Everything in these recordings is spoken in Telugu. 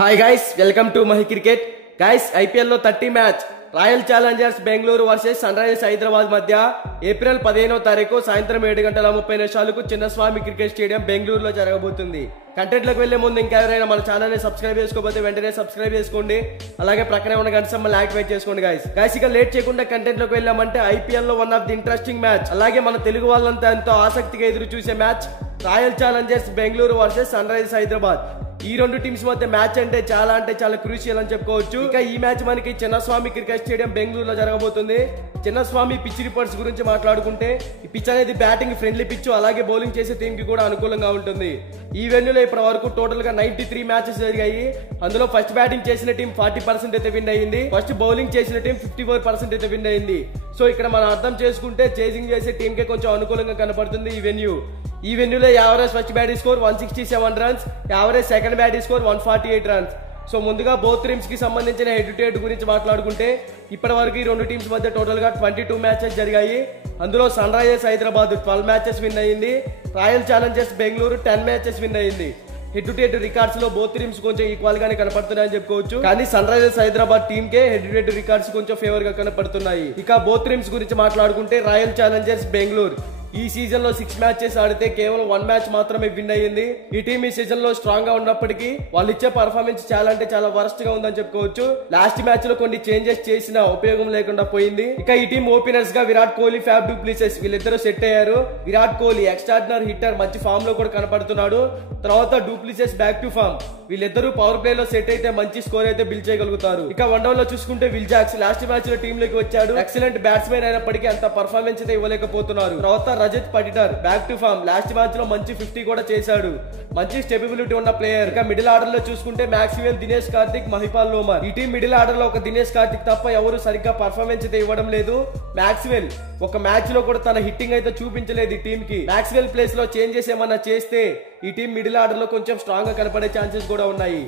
Hi guys, welcome to Mahi cricket. Guys, IPL లో 30 match royal Challengers Bengaluru versus sun Risers Hyderabad మధ్య ఏప్రిల్ 15వ తారీఖు సాయంత్రం 7:30 చిన్నస్వామి క్రికెట్ స్టేడియం బెంగళూరులో జరగబోతుంది. కంటెంట్ లోకి వెళ్లే ముందు ఇంకెవరైనా మన ఛానల్ ని సబ్స్క్రైబ్ చేసుకోకపోతే వెంటనే సబ్స్క్రైబ్ చేసుకోండి. అలాగే ప్రక్కనే ఉన్న గంట సింబల్ యాక్టివేట్ చేసుకోండి. గైస్ ఇక లేట్ చేయకుండా కంటెంట్ లోకి వెళ్ళామంటే ఐపీఎల్ లో one of the interesting match, అలాగే మన తెలుగు వాళ్ళంతా ఎంతో ఆసక్తిగా ఎదురు చూసే match royal Challengers Bengaluru versus sun Risers Hyderabad. ఈ రెండు టీమ్స్ మధ్య మ్యాచ్ అంటే చాలా క్రూషియల్ అని చెప్పుకోవచ్చు. ఇక ఈ మ్యాచ్ మనకి చిన్నస్వామి క్రికెట్ స్టేడియం బెంగళూరులో జరగబోతుంది. చిన్నస్వామి పిచ్ రిపోర్ట్స్ గురించి మాట్లాడుకుంటే ఈ పిచ్ అనేది బ్యాటింగ్ ఫ్రెండ్లీ పిచ్, అలాగే బౌలింగ్ చేసే టీం కి కూడా అనుకూలంగా ఉంటుంది. ఈ వెన్యూలో ఇప్పటి వరకు టోటల్ గా 93 మ్యాచెస్ జరిగాయి. అందులో ఫస్ట్ బ్యాటింగ్ చేసిన టీం 40% అయితే విన్ అయ్యింది, ఫస్ట్ బౌలింగ్ చేసిన టీం 54% అయితే విన్ అయ్యింది. సో ఇక్కడ మనం అర్థం చేసుకుంటే చేసింగ్ చేసే టీం కే కొంచెం అనుకూలంగా కనపడుతుంది ఈ వెన్యూ. ఈ వెన్యూలో average first batting score 167 runs, average second batting score 148 runs. So ముందుగా బోత్ టీమ్స్ కి సంబంధించిన హెడ్ టు హెడ్ గురించి మాట్లాడుకుంటే ఇప్పటి వరకు ఈ రెండు టీమ్స్ మధ్య టోటల్ గా 22 మ్యాచెస్ జరిగాయి. అందులో sun Risers Hyderabad 12 matches win అయ్యింది, Royal Challengers Bengaluru 10 matches win అయ్యింది. హెడ్ టు హెడ్ రికార్డ్స్ లో బోత్ టీమ్స్ కొంచెం ఈక్వల్ గానే కనపడుతున్నాయని చెప్పుకోవచ్చు. కానీ సన్ రైజర్స్ హైదరాబాద్ టీమ్ కే హెడ్ టు హెడ్ రికార్డ్స్ కొంచెం ఫేవర్ గా కనపడుతున్నాయి. ఇక బోత్ టీమ్స్ గురించి మాట్లాడుకుంటే రాయల్ ఛాలెంజర్స్ బెంగళూరు ఈ సీజన్ లో 6 మ్యాచెస్ ఆడితే కేవలం 1 మ్యాచ్ మాత్రమే విన్ అయ్యింది. ఈ టీం ఈ సీజన్ లో స్ట్రాంగ్ గా ఉన్నప్పటికీ వాళ్ళు ఇచ్చే పర్ఫార్మెన్స్ చాలా వరస్ట్ గా ఉందని చెప్పుకోవచ్చు. లాస్ట్ మ్యాచ్ లో కొన్ని చేంజెస్ చేసినా ఉపయోగం లేకుండా పోయింది. ఇక ఈ టీం ఓపెనర్స్ గా Virat Kohli, Faf du Plessis వీళ్ళిద్దరూ సెట్ అయ్యారు. విరాట్ కోహ్లీ ఎక్స్ట్రాడినరీ హిట్టర్, మంచి ఫామ్ లో కూడా కనపడుతున్నాడు. తర్వాత du Plessis back to form, వీళ్ళిద్దరూ పవర్ ప్లే లో సెట్ అయితే మంచి స్కోర్ అయితే బిల్డ్ చేయగలుగుతారు. ఇక వన్డౌన్ లో చూసుకుంటే విల్ జాక్స్ లాస్ట్ మ్యాచ్ లో టీమ్ లోకి వచ్చాడు. ఎక్సలెంట్ బ్యాట్స్మెన్ అయినప్పటికీ అంత పర్ఫార్మెన్స్ అయితే ఇవ్వలేకపోతున్నారు. తర్వాత Rajat Patidar back to form, last match లో మంచి 50 కూడా చేశాడు, మంచి స్టెబిలిటీ ఉన్న ప్లేయర్. ఇక మిడిల్ ఆర్డర్ లో చూసుకుంటే మాక్స్వెల్, దినేష్ కార్తిక్, మహిపాల్ లోమర్. ఈ టీం మిడిల్ ఆర్డర్ లో ఒక దినేష్ కార్తిక్ తప్ప ఎవరు సరిగ్గా పర్ఫార్మెన్స్ అయితే ఇవ్వడం లేదు. మాక్స్వెల్ ఒక మ్యాచ్ లో కూడా తన హిట్టింగ్ అయితే చూపించలేదు ఈ టీం కి. మాక్స్వెల్ ప్లేస్ లో చేంజెస్ ఏమన్నా చేస్తే ఈ టీం మిడిల్ ఆర్డర్ లో కొంచెం స్ట్రాంగ్ గా కనపడే ఛాన్సెస్ కూడా ఉన్నాయి.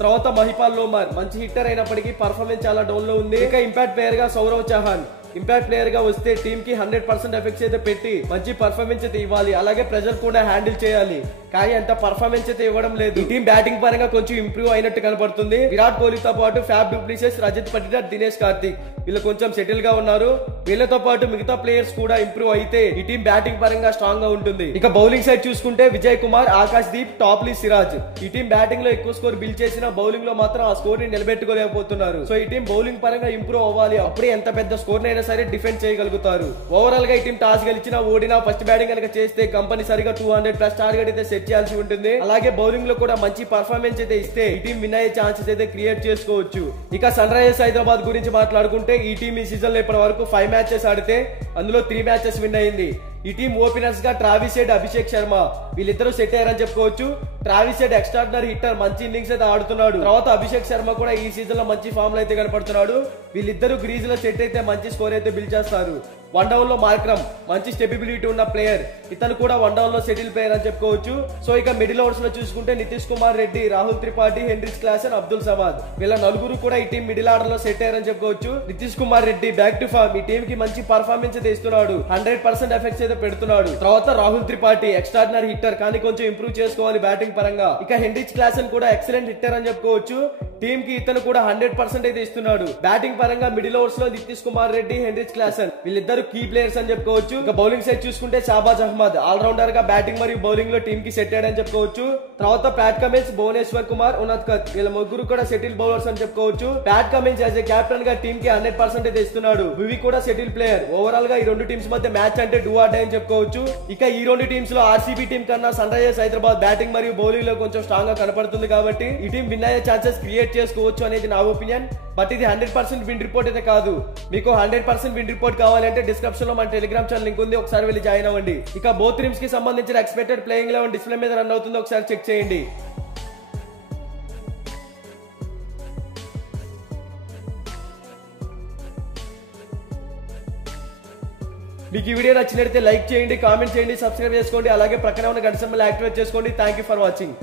తర్వాత మహిపాల్ లోమర్ మంచి హిట్టర్ అయినప్పటికీ పర్ఫార్మెన్స్ చాలా డౌన్ లో ఉంది. ఇక ఇంపాక్ట్ ప్లేయర్ గా సౌరవ్ చౌహాన్ ఇంపాక్ట్ ప్లేయర్ గా వస్తే టీమ్ కి 100% ఎఫెక్ట్స్ అయితే పెట్టి మంచి పర్ఫార్మెన్స్ అయితే ఇవ్వాలి, అలాగే ప్రెజర్ కూడా హ్యాండిల్ చేయాలి. కానీ అంత పర్ఫార్మెన్స్ అయితే ఇవ్వడం లేదు. ఈ టీం బ్యాటింగ్ పరంగా కొంచెం ఇంప్రూవ్ అయినట్టు కనపడుతుంది. విరాట్ కోహ్లీతో పాటు fab du Plessis, Rajat Patidar, Dinesh Karthik వీళ్ళు కొంచెం సెటిల్ గా ఉన్నారు. వీళ్ళతో పాటు మిగతా ప్లేయర్స్ కూడా ఇంప్రూవ్ అయితే ఈ టీం బ్యాటింగ్ పరంగా స్ట్రాంగ్ గా ఉంటుంది. ఇక బౌలింగ్ సైడ్ చూసుకుంటే విజయ్ కుమార్, ఆకాష్ దీప్, టాప్లీ, సిరాజ్ ఈ టీం బ్యాటింగ్ లో ఎక్కువ స్కోర్ బిల్డ్ చేసిన బౌలింగ్ లో మాత్రం ఆ స్కోర్ ని నిలబెట్టుకోలేకపోతున్నారు. సో ఈ టీం బౌలింగ్ పరంగా ఇంప్రూవ్ అవ్వాలి, అప్పుడే ఎంత పెద్ద స్కోర్ నైనా సరే డిఫెండ్ చేయగలుగుతారు. ఓవరాల్ గా ఈ టీం టాస్ గెలిచినా ఓడినా ఫస్ట్ బ్యాటింగ్ కనుక చేస్తే కంపల్సరిగా 200+ టార్గెట్ అయితే సెట్ చేయాల్సి ఉంటుంది. అలాగే బౌలింగ్ లో కూడా మంచి పర్ఫార్మెన్స్ అయితే ఇస్తే ఈ టీం విన్ అయ్యే ఛాన్సెస్ అయితే క్రియేట్ చేసుకోవచ్చు. ఇక సన్ రైజర్స్ హైదరాబాద్ గురించి మాట్లాడుకుంటే ఈ టీం ఈ సీజన్ లో ఇప్పటి వరకు 5 మ్యాచెస్ ఆడితే అందులో 3 మ్యాచెస్ విన్ అయింది. ఈ టీం ఓపెనర్స్ గా ట్రావిస్ హెడ్, అభిషేక్ శర్మ వీళ్ళిద్దరూ సెట్ అయ్యారని చెప్పుకోవచ్చు. ట్రావిస్ హెడ్ ఎక్స్ట్రాడినరీ హిట్టర్, మంచి ఇన్నింగ్స్ అయితే ఆడుతున్నాడు. తర్వాత అభిషేక్ శర్మ కూడా ఈ సీజన్ లో మంచి ఫామ్ లో అయితే కనపడుతున్నాడు. వీళ్ళిద్దరూ గ్రీజ్ లో సెట్ అయితే మంచి స్కోర్ అయితే బిల్డ్ చేస్తారు. వన్ డౌన్ లో మార్క్రమ్ మంచి స్టెబిలిటీ ఉన్న ప్లేయర్, ఇతను కూడా వన్ డౌన్ లో సెటిల్ ప్లేయర్ అని చెప్పుకోవచ్చు. సో ఇక మిడిల్ ఓవర్స్ లో చూసుకుంటే నితీష్ కుమార్ రెడ్డి, రాహుల్ త్రిపాఠి, హెన్రిచ్ క్లాసెన్, అబ్దుల్ సమాద్ వీళ్ళ నలుగురు కూడా ఈ టీం మిడిల్ ఆర్డర్ లో సెట్ అయ్యారని చెప్పుకోవచ్చు. Nitish Kumar Reddy back to form, ఈ టీం కి మంచి పర్ఫార్మెన్స్ అయితే ఇస్తున్నాడు, 100% ఎఫెక్ట్స్ అయితే పెడుతున్నాడు. తర్వాత రాహుల్ త్రిపాఠి ఎక్స్ట్రాడినరీ హిట్టర్, కానీ కొంచెం ఇంప్రూవ్ చేసుకోవాలి బ్యాటింగ్ పరంగా. ఇక హెన్రిచ్ క్లాసెన్ కూడా ఎక్సలెంట్ హిట్టర్ అని చెప్పుకోవచ్చు. టీం కి ఇతను కూడా 100% అయితే ఇస్తున్నాడు. బ్యాటింగ్ పరంగా మిడిల్ ఓవర్స్ లో నితీష్ కుమార్ రెడ్డి, హెన్రిచ్ క్లాసెన్ వీళ్ళిద్దరు కీ ప్లేయర్స్ అని చెప్పుకోవచ్చు. ఇక బౌలింగ్ సైడ్ చూసుకుంటే షాబాజ్ అహ్మద్ ఆల్ రౌండర్ గా బ్యాటింగ్ మరియు బౌలింగ్ లో టీం కి సెట్ అయ్యాడని చెప్పుకోవచ్చు. తర్వాత ప్యాట్ కమిన్స్, భువనేశ్వర్ కుమార్, ఉనద్కత్ వీళ్ళ ముగ్గురు కూడా సెటిల్ బౌలర్స్ అని చెప్పుకోవచ్చు. Pat Cummins as a captain గా టీం కి 100% అయితే ఇస్తున్నాడు. వివి కూడా సెటిల్ ప్లేయర్. ఓవరాల్ గా ఈ రెండు టీమ్స్ మధ్య మ్యాచ్ అంటే డూ ఆర్ డై అని చెప్పుకోవచ్చు. ఇక ఈ రెండు టీమ్స్ లో ఆర్సీబీ టీం కన్నా సన్ రైజర్స్ హైదరాబాద్ బ్యాటింగ్ మరియు బౌలింగ్ లో కొంచెం స్ట్రాంగ్ గా కనపడుతుంది కాబట్టి ఈ టీం విన్ అయ్యే ఛాన్సెస్ క్రియేట్ చేసుకోవచ్చు అనేది నా ఒపీనియన్. బట్ ఇది 100% విన్ రిపోర్ట్ అయితే కాదు. మీకు 100% విన్ రిపోర్ట్ కావాలంటే డిస్క్రిప్షన్ లో మన టెలిగ్రామ్ ఛానల్ లింక్ ఉంది, ఒకసారి వెళ్ళి జాయిన్ అవ్వండి. ఇక బోత్ టీమ్స్ కి సంబంధించిన ఎక్స్పెక్టెడ్ ప్లేయింగ్ లెవెన్ డిస్ప్లే మీద రన్ అవుతుందో ఒకసారి చెక్ చేయండి. మీకు ఈ వీడియో నచ్చినట్లయితే లైక్ చేయండి, కామెంట్ చేయండి, సబ్స్క్రైబ్ చేసుకోండి, అలాగే ప్రక్కన ఉన్న గంట సింబల్ యాక్టివేట్ చేసుకోండి. Thank you for watching.